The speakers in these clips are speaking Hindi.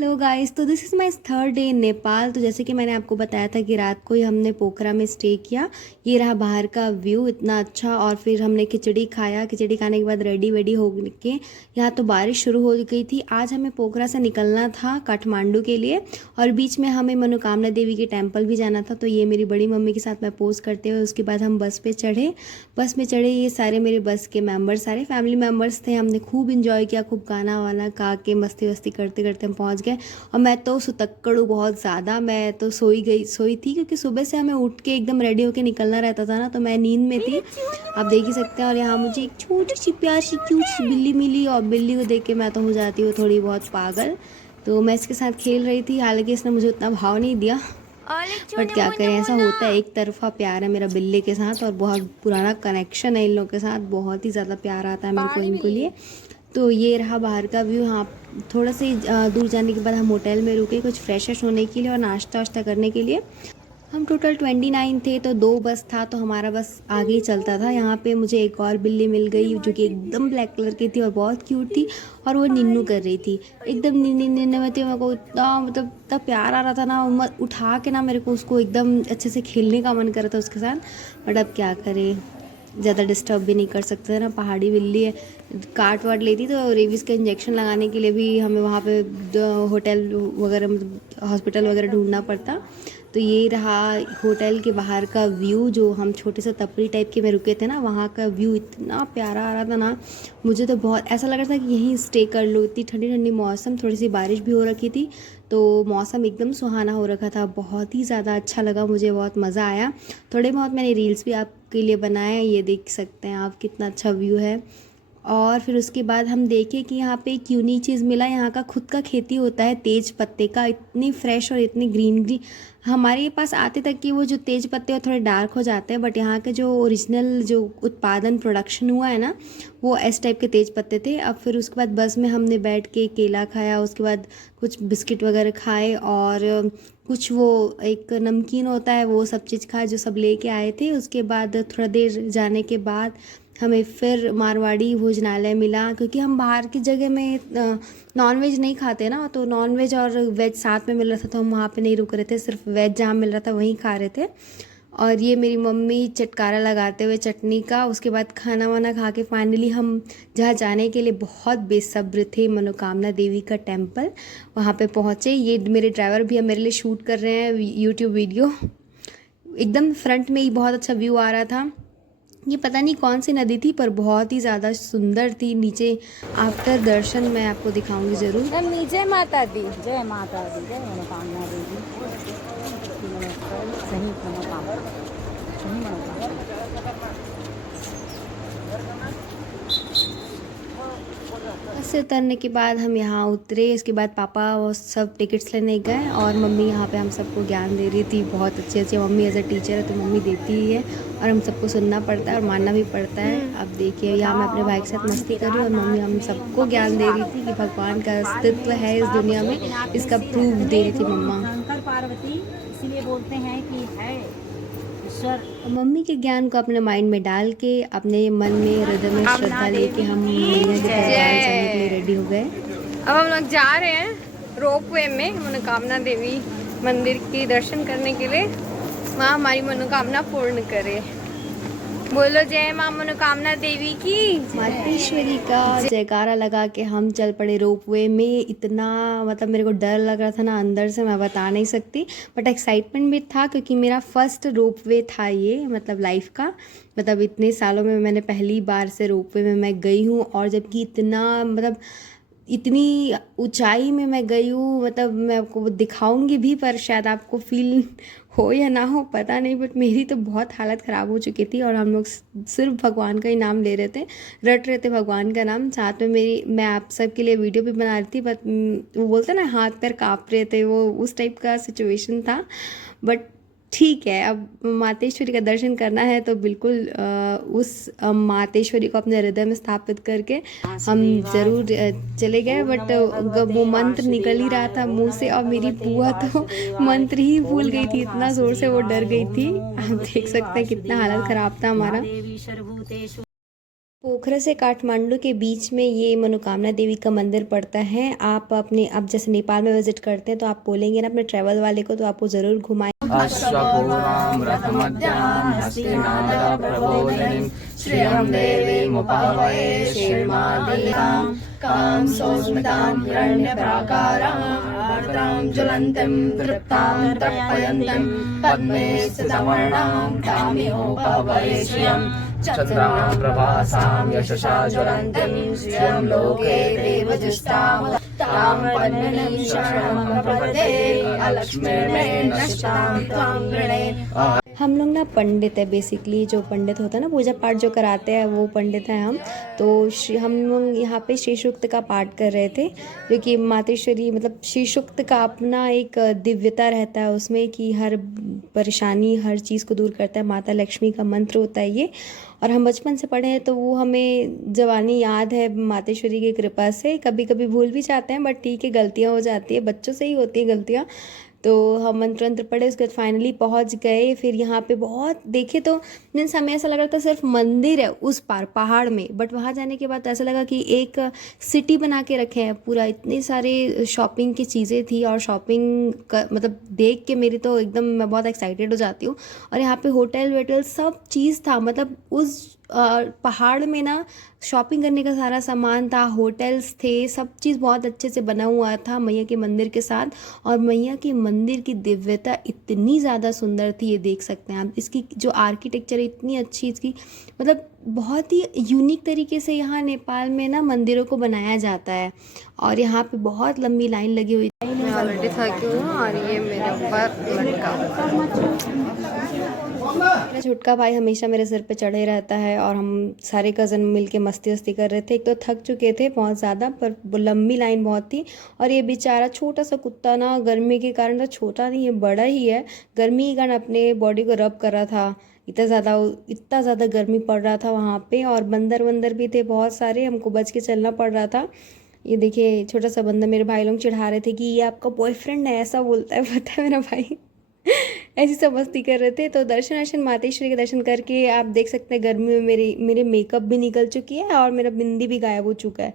हेलो गाइस, तो this is my third day in Nepal. तो जैसे कि मैंने आपको बताया था कि रात को ही हमने पोखरा में स्टे किया। ये रहा बाहर का व्यू, इतना अच्छा। और फिर हमने खिचड़ी खाया। खिचड़ी खाने के बाद रेडी वेडी हो के यहाँ तो बारिश शुरू हो गई थी। आज हमें पोखरा से निकलना था काठमांडू के लिए, और बीच में हमें मनोकामना देवी के टेम्पल भी जाना था। तो ये मेरी बड़ी मम्मी के साथ मैं पोस्ट करते हुए उसके बाद हम बस पे चढ़े। बस में चढ़े ये सारे मेरे बस के मेम्बर्स, सारे फैमिली मेम्बर्स थे। हमने खूब इन्जॉय किया, खूब गाना वाना गा के मस्ती वस्ती करते करते हम पहुँच गए। और मैं तो सुतक्कड़ हूँ बहुत ज़्यादा। मैं तो सोई थी क्योंकि सुबह से हमें उठ के एकदम रेडी होके निकलना रहता था ना, तो मैं नींद में थी, आप देख ही सकते हैं। और यहाँ मुझे एक छोटी सी प्यारी सी क्यूट सी बिल्ली मिली, और बिल्ली को देख के मैं तो हो जाती हूँ थोड़ी बहुत पागल। तो मैं इसके साथ खेल रही थी, हालांकि इसने मुझे उतना भाव नहीं दिया, बट क्या करें, ऐसा होता है। एक तरफा प्यार है मेरा बिल्ली के साथ, और बहुत पुराना कनेक्शन है इन लोगों के साथ। बहुत ही ज़्यादा प्यार आता है मेरे को इनको लिए। तो ये रहा बाहर का व्यू। हाँ, थोड़ा से दूर जाने के बाद हम होटल में रुके कुछ फ्रेश होने के लिए और नाश्ता वाश्ता करने के लिए। हम टोटल 29 थे, तो 2 बस था, तो हमारा बस आगे ही चलता था। यहाँ पे मुझे एक और बिल्ली मिल गई जो कि एकदम ब्लैक कलर की थी और बहुत क्यूट थी, और वो निन्नू कर रही थी, एकदम निन्ने में थी। मेरे को इतना मतलब इतना प्यार आ रहा था ना, उठा के ना मेरे को उसको एकदम अच्छे से खेलने का मन कर रहा था उसके साथ। बट अब क्या करें, ज़्यादा डिस्टर्ब भी नहीं कर सकते ना, पहाड़ी बिल्ली है। काट वाट लेती तो रेबीज़ का इंजेक्शन लगाने के लिए भी हमें वहाँ पे होटल वगैरह मतलब हॉस्पिटल वगैरह ढूंढना पड़ता। तो ये रहा होटल के बाहर का व्यू, जो हम छोटे से टपरी टाइप के में रुके थे ना, वहाँ का व्यू इतना प्यारा आ रहा था ना। मुझे तो बहुत ऐसा लग रहा था कि यहीं स्टे कर लो। इतनी ठंडी ठंडी मौसम, थोड़ी सी बारिश भी हो रखी थी, तो मौसम एकदम सुहाना हो रखा था। बहुत ही ज़्यादा अच्छा लगा मुझे, बहुत मज़ा आया। थोड़े बहुत मैंने रील्स भी आपके लिए बनाए, ये देख सकते हैं आप कितना अच्छा व्यू है। और फिर उसके बाद हम देखे कि यहाँ पे एक यूनिक चीज़ मिला। यहाँ का खुद का खेती होता है तेज पत्ते का, इतनी फ्रेश और इतनी ग्रीनरी। हमारे पास आते तक कि वो जो तेज पत्ते वो थोड़े डार्क हो जाते हैं, बट यहाँ के जो ओरिजिनल जो उत्पादन प्रोडक्शन हुआ है ना, वो इस टाइप के तेज पत्ते थे। अब फिर उसके बाद बस में हमने बैठ के केला खाया, उसके बाद कुछ बिस्किट वगैरह खाए, और कुछ वो एक नमकीन होता है वो सब चीज़ खाए जो सब लेके आए थे। उसके बाद थोड़ा देर जाने के बाद हमें फिर मारवाड़ी भोजनालय मिला, क्योंकि हम बाहर की जगह में नॉन वेज नहीं खाते ना, तो नॉन वेज और वेज साथ में मिल रहा था, तो हम वहाँ पे नहीं रुक रहे थे, सिर्फ वेज जहाँ मिल रहा था वहीं खा रहे थे। और ये मेरी मम्मी चटकारा लगाते हुए चटनी का। उसके बाद खाना वाना खा के फाइनली हम जहाँ जाने के लिए बहुत बेसब्र थे, मनोकामना देवी का टेम्पल, वहाँ पे पहुँचे। ये मेरे ड्राइवर भी अब मेरे लिए शूट कर रहे हैं यूट्यूब वीडियो। एकदम फ्रंट में ही बहुत अच्छा व्यू आ रहा था। ये पता नहीं कौन सी नदी थी, पर बहुत ही ज़्यादा सुंदर थी। नीचे आफ्टर दर्शन मैं आपको दिखाऊंगी ज़रूर। मम्मी जय माता दी, जय माता दी, जय मनोकामना देवी। सही मनोकामना, सही मनोकामना। बस से उतरने के बाद हम यहाँ उतरे। इसके बाद पापा वो सब टिकट्स लेने गए, और मम्मी यहाँ पे हम सबको ज्ञान दे रही थी। बहुत अच्छे अच्छे, मम्मी एज अ टीचर है तो मम्मी देती ही है, और हम सबको सुनना पड़ता है और मानना भी पड़ता है। अब देखिए यहाँ मैं अपने भाई के साथ मस्ती कर रही हूँ, और मम्मी हम सबको ज्ञान दे रही थी कि भगवान का अस्तित्व है इस दुनिया में, इसका प्रूफ दे रही थी मम्मा। शंकर पार्वती इसीलिए बोलते हैं कि है ईश्वर। मम्मी के ज्ञान को अपने माइंड में डाल के, अपने मन में हृदय में श्रद्धा लेके हम मैया के दरबार जाने के लिए रेडी हो गए। अब हम लोग जा रहे हैं रोपवे में मनोकामना देवी मंदिर के दर्शन करने के लिए। माँ हमारी मनोकामना पूर्ण करे। बोलो जय माँ मनोकामना देवी की। मातेश्वरी का जयकारा लगा के हम चल पड़े रोपवे में। इतना मतलब मेरे को डर लग रहा था ना अंदर से, मैं बता नहीं सकती, बट एक्साइटमेंट भी था, क्योंकि मेरा फर्स्ट रोपवे था ये, मतलब लाइफ का। मतलब इतने सालों में मैंने पहली बार से रोपवे में मैं गई हूँ, और जबकि इतना मतलब इतनी ऊंचाई में मैं गई हूँ। मतलब मैं आपको वो दिखाऊंगी भी, पर शायद आपको फील हो या ना हो पता नहीं, बट मेरी तो बहुत हालत ख़राब हो चुकी थी, और हम लोग सिर्फ भगवान का ही नाम ले रहे थे, रट रहे थे भगवान का नाम। साथ में मैं आप सब के लिए वीडियो भी बना रही थी, बट वो बोलते ना हाथ पैर काँप रहे थे, वो उस टाइप का सिचुएशन था। बट ठीक है, अब मातेश्वरी का दर्शन करना है तो बिल्कुल उस मातेश्वरी को अपने हृदय में स्थापित करके हम ज़रूर चले गए। बट वो मंत्र निकल ही रहा था मुंह से, और मेरी बुआ तो मंत्र ही भूल गई थी, इतना ज़ोर से वो डर गई थी। आप देख सकते हैं कितना हालत ख़राब था हमारा। पोखरा से काठमांडू के बीच में ये मनोकामना देवी का मंदिर पड़ता है। आप अपने अब जैसे नेपाल में विजिट करते हैं तो आप बोलेंगे ना अपने ट्रैवल वाले को तो आपको ज़रूर घुमाएं। अश्वपूर्णां रथमध्यां हस्तिनादप्रबोधिनीं श्रियं देवीमुपावये श्रीर्मादेवीं कां सौस्मितां हिरण्यप्राकारां भद्रां ज्वलन्तीं तृप्तां तर्पयन्तीं पद्मे स्थितवर्णां तामिहोपवये श्रियं चन्द्रां प्रभासां यशसा ज्वलन्तीं श्रियं लोके देवजुष्टां तां पद्मिनीं शरणं प्रपद्ये अलक्ष्मीर्मे नष्टां त्वां गृणे। हम लोग ना पंडित है, बेसिकली जो पंडित होता है ना पूजा पाठ जो कराते हैं वो पंडित हैं हम। तो हम लोग यहाँ पे श्री सूक्त का पाठ कर रहे थे, जो कि मातेश्वरी मतलब श्री सूक्त का अपना एक दिव्यता रहता है उसमें कि हर परेशानी हर चीज़ को दूर करता है। माता लक्ष्मी का मंत्र होता है ये, और हम बचपन से पढ़े हैं तो वो हमें जवानी याद है मातेश्वरी की कृपा से। कभी कभी भूल भी जाते हैं बट ठीक है, गलतियाँ हो जाती है, बच्चों से ही होती है गलतियाँ। तो हम मंत्र वंत्र पढ़े, उसके बाद फाइनली पहुंच गए। फिर यहाँ पे बहुत देखे तो मीन्स हमें ऐसा लग रहा था सिर्फ मंदिर है उस पार पहाड़ में, बट वहाँ जाने के बाद ऐसा लगा कि एक सिटी बना के रखे हैं पूरा। इतने सारे शॉपिंग की चीज़ें थी और शॉपिंग का मतलब देख के मेरी तो एकदम मैं बहुत एक्साइटेड हो जाती हूँ। और यहाँ पे होटल वेटल सब चीज़ था, मतलब उस पहाड़ में ना शॉपिंग करने का सारा सामान था, होटल्स थे, सब चीज़ बहुत अच्छे से बना हुआ था मैया के मंदिर के साथ। और मैया के मंदिर की दिव्यता इतनी ज़्यादा सुंदर थी, ये देख सकते हैं आप। इसकी जो आर्किटेक्चर है इतनी अच्छी, इसकी मतलब बहुत ही यूनिक तरीके से यहाँ नेपाल में ना मंदिरों को बनाया जाता है। और यहाँ पे बहुत लंबी लाइन लगी हुई। मैं ऑलरेडी थकी हूँ और ये मेरे ऊपर लटका। मेरा छोटका भाई हमेशा मेरे सिर पे चढ़े रहता है और हम सारे कज़न मिल के मस्ती वस्ती कर रहे थे। एक तो थक चुके थे बहुत ज़्यादा, पर लंबी लाइन बहुत थी। और ये बेचारा छोटा सा कुत्ता ना गर्मी के कारण, तो छोटा नहीं है बड़ा ही है, गर्मी के कारण अपने बॉडी को रब कर रहा था। इतना ज़्यादा गर्मी पड़ रहा था वहाँ पे। और बंदर वंदर भी थे बहुत सारे, हमको बच के चलना पड़ रहा था। ये देखिए छोटा सा बंदर, मेरे भाई लोग चिढ़ा रहे थे कि ये आपका बॉयफ्रेंड है, ऐसा बोलता है, पता है मेरा भाई। ऐसी सब मस्ती कर रहे थे। तो दर्शन मातेश्वरी के दर्शन करके आप देख सकते हैं गर्मी में मेरे मेकअप भी निकल चुकी है और मेरा बिंदी भी गायब हो चुका है।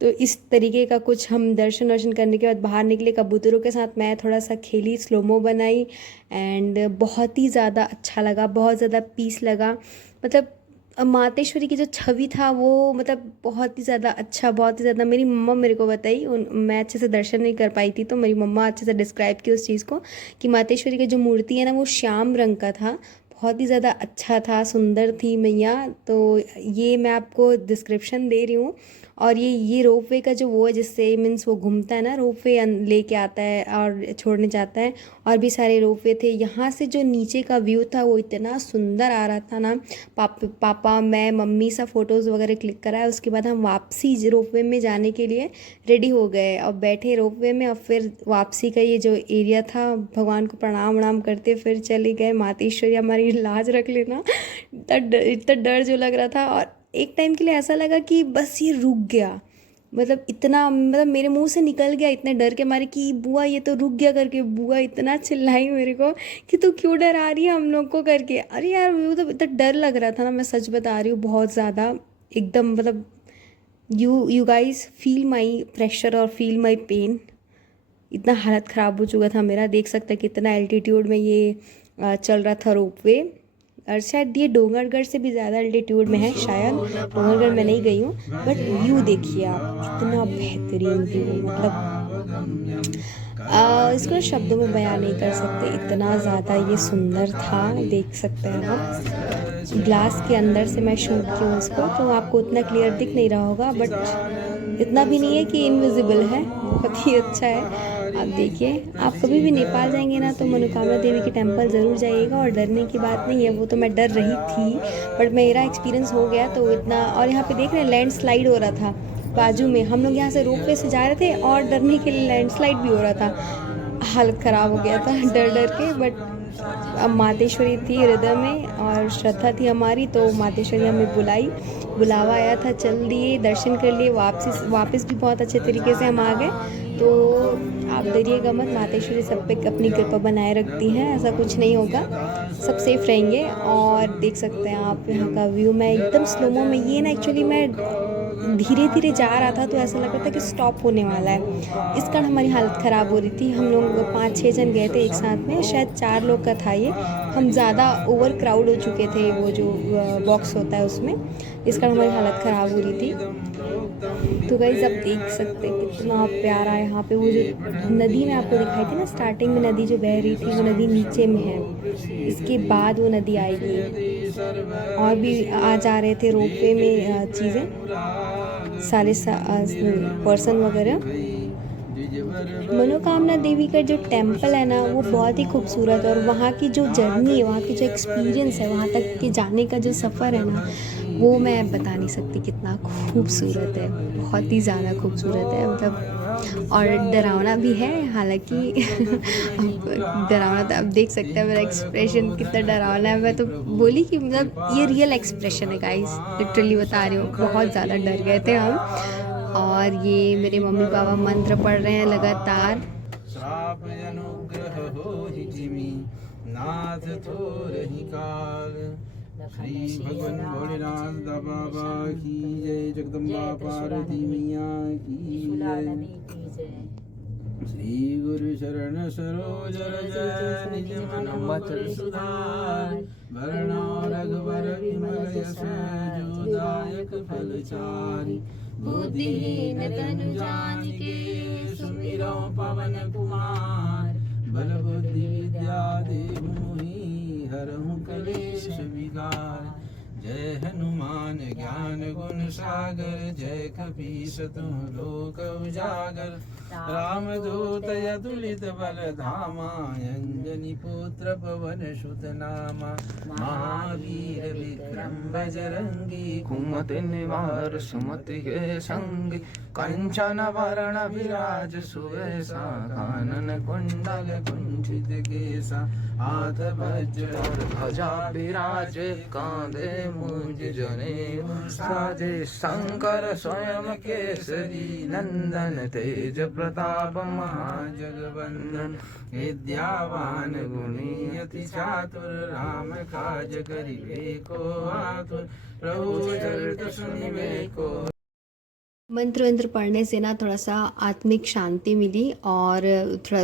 तो इस तरीके का कुछ हम दर्शन करने के बाद बाहर निकले। कबूतरों के साथ मैं थोड़ा सा खेली, स्लोमो बनाई, एंड बहुत ही ज़्यादा अच्छा लगा, बहुत ज़्यादा पीस लगा। मतलब मातेश्वरी की जो छवि था वो मतलब बहुत ही ज़्यादा अच्छा, बहुत ही ज़्यादा। मेरी मम्मा मेरे को बताई, मैं अच्छे से दर्शन नहीं कर पाई थी तो मेरी मम्मा अच्छे से डिस्क्राइब की उस चीज़ को कि मातेश्वरी की जो मूर्ति है ना वो श्याम रंग का था, बहुत ही ज़्यादा अच्छा था, सुंदर थी मैया। तो ये मैं आपको डिस्क्रिप्शन दे रही हूँ। और ये रोपवे का जो वो है जिससे मीन्स वो घूमता है ना, रोपवे लेके आता है और छोड़ने जाता है। और भी सारे रोपवे थे। यहाँ से जो नीचे का व्यू था वो इतना सुंदर आ रहा था ना। पापा मैं मम्मी सब फ़ोटोज़ वगैरह क्लिक कराए। उसके बाद हम वापसी रोपवे में जाने के लिए रेडी हो गए और बैठे रोपवे में। और फिर वापसी का ये जो एरिया था, भगवान को प्रणाम वणाम करते फिर चले गए। मातेश्वरी हमारी लाज रख लेना, इतना डर जो लग रहा था। और एक टाइम के लिए ऐसा लगा कि बस ये रुक गया, मतलब इतना, मतलब मेरे मुंह से निकल गया इतने डर के मारे कि बुआ ये तो रुक गया करके। बुआ इतना चिल्लाई मेरे को कि तू क्यों डरा रही है हम लोग को करके। अरे यार वो तो इतना डर लग रहा था ना, मैं सच बता रही हूँ, बहुत ज़्यादा एकदम। मतलब you guys feel my pressure और फील माई पेन। इतना हालत ख़राब हो चुका था मेरा। देख सकते हैं कितना एल्टीट्यूड में ये चल रहा था रोपवे। और शायद ये डोंगरगढ़ से भी ज़्यादा एल्टीट्यूड में है शायद। डोंगरगढ़ में नहीं गई हूँ, बट व्यू देखिए आप, कितना बेहतरीन व्यू। मतलब इसको शब्दों में बयान नहीं कर सकते, इतना ज़्यादा ये सुंदर था। देख सकते हैं आप, ग्लास के अंदर से मैं शूट की हूँ इसको, तो आपको उतना क्लियर दिख नहीं रहा होगा, बट इतना भी नहीं है कि इनविजिबल है, बहुत ही अच्छा है। आप देखिए, आप कभी भी नेपाल जाएंगे ना तो मनोकामना देवी की टेंपल ज़रूर जाइएगा। और डरने की बात नहीं है, वो तो मैं डर रही थी बट मेरा एक्सपीरियंस हो गया तो इतना। और यहाँ पे देख रहे हैं लैंडस्लाइड हो रहा था बाजू में। हम लोग यहाँ से रोपवे से जा रहे थे और डरने के लिए लैंडस्लाइड भी हो रहा था। हालत ख़राब हो गया था डर के। बट अब मातेश्वरी थी हृदय में और श्रद्धा थी हमारी, तो मातेश्वरी हमें बुलावा आया था, चल दिए, दर्शन कर लिए। वापस भी बहुत अच्छे तरीके से हम आ गए। तो आप डरिएगा मत, मातेश्वरी सब पे अपनी कृपा बनाए रखती हैं, ऐसा कुछ नहीं होगा, सब सेफ रहेंगे। और देख सकते हैं आप यहाँ का व्यू, मैं एकदम स्लोमो में, ये ना एक्चुअली मैं धीरे धीरे जा रहा था तो ऐसा लग रहा था कि स्टॉप होने वाला है, इस कारण हमारी हालत ख़राब हो रही थी। हम लोग 5-6 जन गए थे एक साथ में, शायद 4 लोग का था ये, हम ज़्यादा ओवर क्राउड हो चुके थे वो जो बॉक्स होता है उसमें, इस कारण हमारी हालत ख़राब हो रही थी। तो गाइस आप देख सकते हैं कितना प्यारा है यहाँ पे, वो जो नदी मैं आपको दिखाई थी ना स्टार्टिंग में, नदी जो बह रही थी वो नदी नीचे में है, इसके बाद वो नदी आएगी। और भी आ जा रहे थे रोपवे में चीज़ें, सारे पर्सन वगैरह। मनोकामना देवी का जो टेम्पल है ना वो बहुत ही खूबसूरत है, और वहाँ की जो जर्नी है, वहाँ की जो एक्सपीरियंस है, वहाँ तक के जाने का जो सफ़र है ना, वो मैं बता नहीं सकती कितना खूबसूरत है, बहुत ही ज़्यादा खूबसूरत है मतलब। और डरावना भी है हालांकि डरावना तो आप देख सकते हैं, मेरा एक्सप्रेशन कितना डरावना है, मैं तो बोली कि मतलब ये रियल एक्सप्रेशन है गाइस, लिटरली बता रही हूँ, बहुत ज़्यादा डर गए थे हम। और ये मेरे मम्मी पापा मंत्र पढ़ रहे हैं लगातार। नाथ थोरहि काल, श्री भगवान भोलेनाथ बाबा की जय, जगदम्बा पार्वती मैया की जय। श्री गुरु शरण सरोज रज निज मन वचन सुधार, वरणा रघुवर विमल यश जोदायक फलचारि, बुद्धिहीन तनु जानिके सुमिरौ पवन कुमार, बल बुद्धि विद्या देहु मोहि हरहु कलेश विकार। जय हनुमान ज्ञान गुण सागर, जय कपीस तुम लोक उजागर, रामदूत अतुलित बल धामा, अंजनी पुत्र पवन सुत नामा, महावीर विक्रम बजरंगी, कुमति निवार सुमति के संगी, कंचन वरण विराज सुवेशा, कानन कुंडल कुंचित केसा, हाथ वज्र और ध्वजा विराजे, कांधे मुंज जनेऊ साजे, शंकर स्वयं केसरी नंदन, तेज प्रताप महाजगवंदन, विद्यावान गुणी अति चातुर, राम काज करिबे को आतुर, प्रभु चरित सुनिबे को। मंत्र वंत्र पढ़ने से ना थोड़ा सा आत्मिक शांति मिली और थोड़ा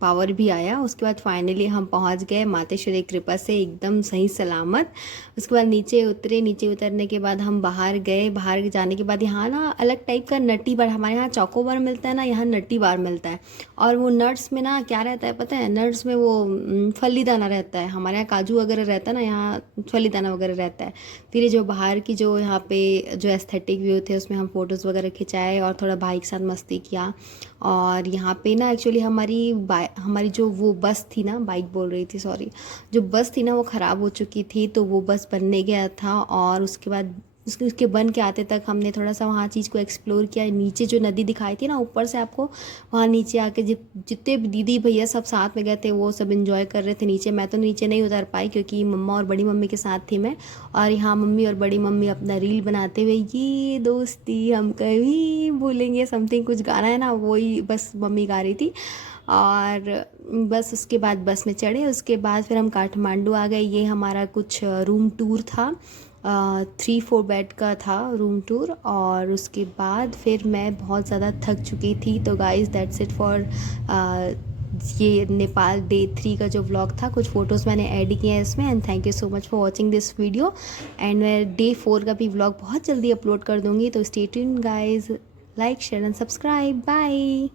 पावर भी आया। उसके बाद फाइनली हम पहुंच गए मातेश्वरी कृपा से एकदम सही सलामत। उसके बाद नीचे उतरे, नीचे उतरने के बाद हम बाहर गए। बाहर जाने के बाद यहाँ ना अलग टाइप का नट्टी बार, हमारे यहाँ चौको बार मिलता है ना, यहाँ नट्टी बार मिलता है। और वो नट्स में ना क्या रहता है पता है, नट्स में वो फली दाना रहता है। हमारे यहाँ काजू वगैरह रहता है ना, यहाँ फली दाना वगैरह रहता है। फिर ये जो बाहर की जो यहाँ पे जो एस्थेटिक व्यू थे उसमें हम फ़ोटोज़ वगैरह खिंचाए और थोड़ा भाई के साथ मस्ती किया। और यहाँ पे ना एक्चुअली हमारी जो वो बस थी ना, बाइक बोल रही थी सॉरी, जो बस थी ना वो ख़राब हो चुकी थी, तो वो बस बनने गया था। और उसके बाद उसके बन के आते तक हमने थोड़ा सा वहाँ चीज़ को एक्सप्लोर किया। नीचे जो नदी दिखाई थी ना, ऊपर से आपको वहाँ नीचे आके जितने दीदी भैया सब साथ में गए थे वो सब एंजॉय कर रहे थे नीचे। मैं तो नीचे नहीं उतर पाई क्योंकि मम्मा और बड़ी मम्मी के साथ थी मैं। और यहाँ मम्मी और बड़ी मम्मी अपना रील बनाते हुए, ये दोस्ती हम कभी भूलेंगे समथिंग कुछ गाना है ना, वही बस मम्मी गा रही थी। और बस उसके बाद बस में चढ़े, उसके बाद फिर हम काठमांडू आ गए। ये हमारा कुछ रूम टूर था, 3-4 बेड का था रूम टूर। और उसके बाद फिर मैं बहुत ज़्यादा थक चुकी थी। तो गाइस दैट्स इट फॉर ये नेपाल डे 3 का जो व्लॉग था। कुछ फ़ोटोज़ मैंने ऐड किए हैं इसमें। And thank you so much for watching this video. And मैं डे 4 का भी व्लॉग बहुत जल्दी अपलोड कर दूँगी, तो stay tuned guys, like share and subscribe, bye.